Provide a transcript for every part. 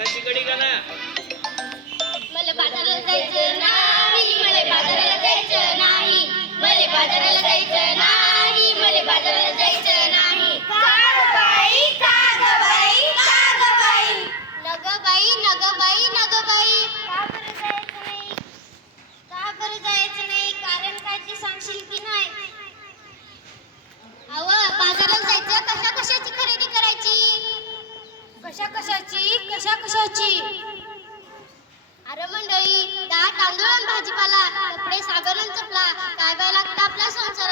हाताची कडी मला बाजाराला जायचं नाही मला बाजाराला जायचं नाही मला बाजाराला जायचं नाही मला बाजाराला जायचं नाही. का बरं जायचं नाही? का बरं जायचं नाही? कारण काय ते सांगशील की नाही? अव जायचं कशा कशा कशाची? कशा कशाची? अरे मंडळी डाळ तांदूळ भाजीपाला कपडे साबण आणि चपला काय काय लागतं आपल्या संसार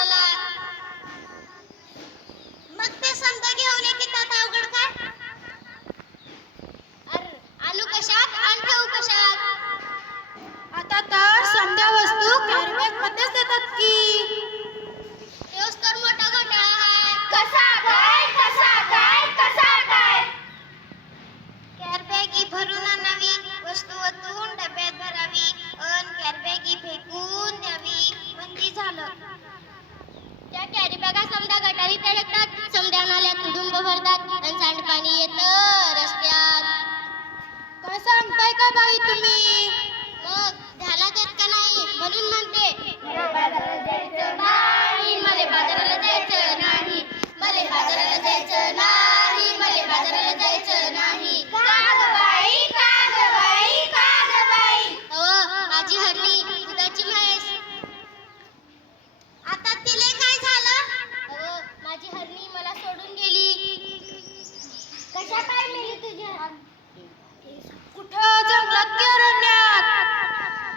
बाजाराला जायचं नाही मला बाजाराला जायचं नाही कागबाई कागबाई कागबाई अहो माझी हरणी दुधाची म्हैस आता तिले काय झालं अहो माझी हरणी मला सोडून गेली कशा काय मेली तुझ्या कुठं जंगलात की अरण्यात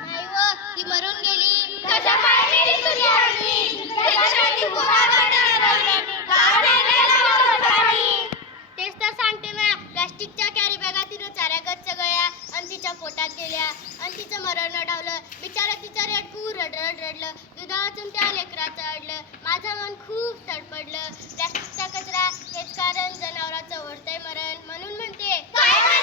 नाही व ती मरून गेली कशा काय मेली तुझी हरणी त्याच्यासाठी पुन्हा गटारावली. का नाही नेलं पाणी? तेच तर सांगते ना प्लास्टिकच्या कॅरी बॅगा तिनं चाऱ्या गच्च गळ्या आणि तिच्या पोटात गेल्या आणि तिचं मरण अडवलं बिचारा तिच्या रेटकू रड रड रडलं. दुधा वाचून त्या लेकराचं अडलं. माझं मन खूप तडपडलं. प्लास्टिकचा कचरा हेच कारण जनावराचं ओढतंय मरण म्हणून म्हणते. काय हे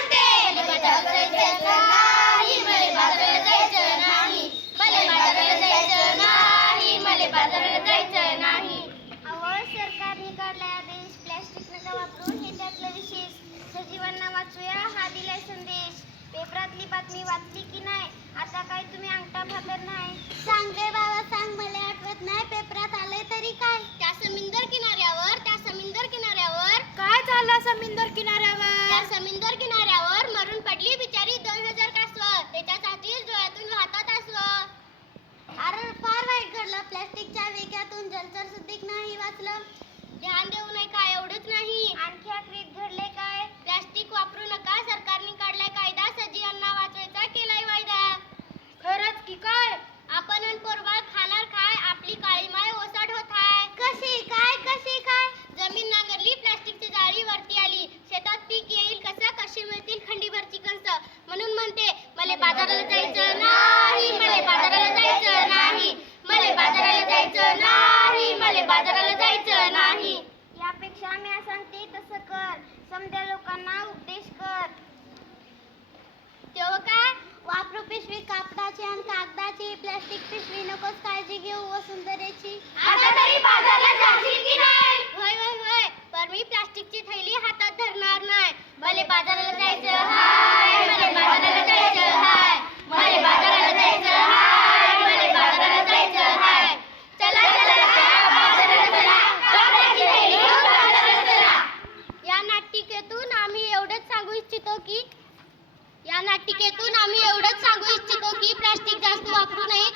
सजीवांना वाचूया हा दिलाय संदेश. पेपरातली बातमी वाचली आता काय तुम्ही अंगठा भाकर नाही. सांग रे बाबा सांग मला आठवत नाही पेपरात आलंय तरी काय? त्या समुंदर किनाऱ्यावर त्या समुंदर किनाऱ्यावर. काय झालं समुद्र त्या किनाऱ्यावर समुंदर किनाऱ्यावर बाजाराला जायचं नाही मला बाजाराला जायचं नाही. मला बाजाराला जायचं नाही मला बाजाराला जायचं नाही. यापेक्षा मी सांगते तसं कर. समजा लोकांना उपदेश कर. तेव्हा काय? वापरू पिशवी कापडाची आणि कागदाची प्लास्टिक पिशवी नकोच काळजी घेऊ वसुंधरेची आता तरी बाजारला जाशील की नाही? होय होय होय. पण मी प्लास्टिकची थैली हातात धरणार नाही. भले बाजाराला जायचं हाय भले बाजाराला जायचं हाय भले बाजाराला जायचं हाय भले बाजाराला जायचं हाय चला चला चला बाजाराला चला कापडाची थैली घेऊन बाजाराला चला या नाटिकेतून आम्ही एवढंच सांगू इच्छितो की या नाटिकेतून आम्ही एवढंच सांगू इच्छितो की प्लास्टिक जास्त वापरू नये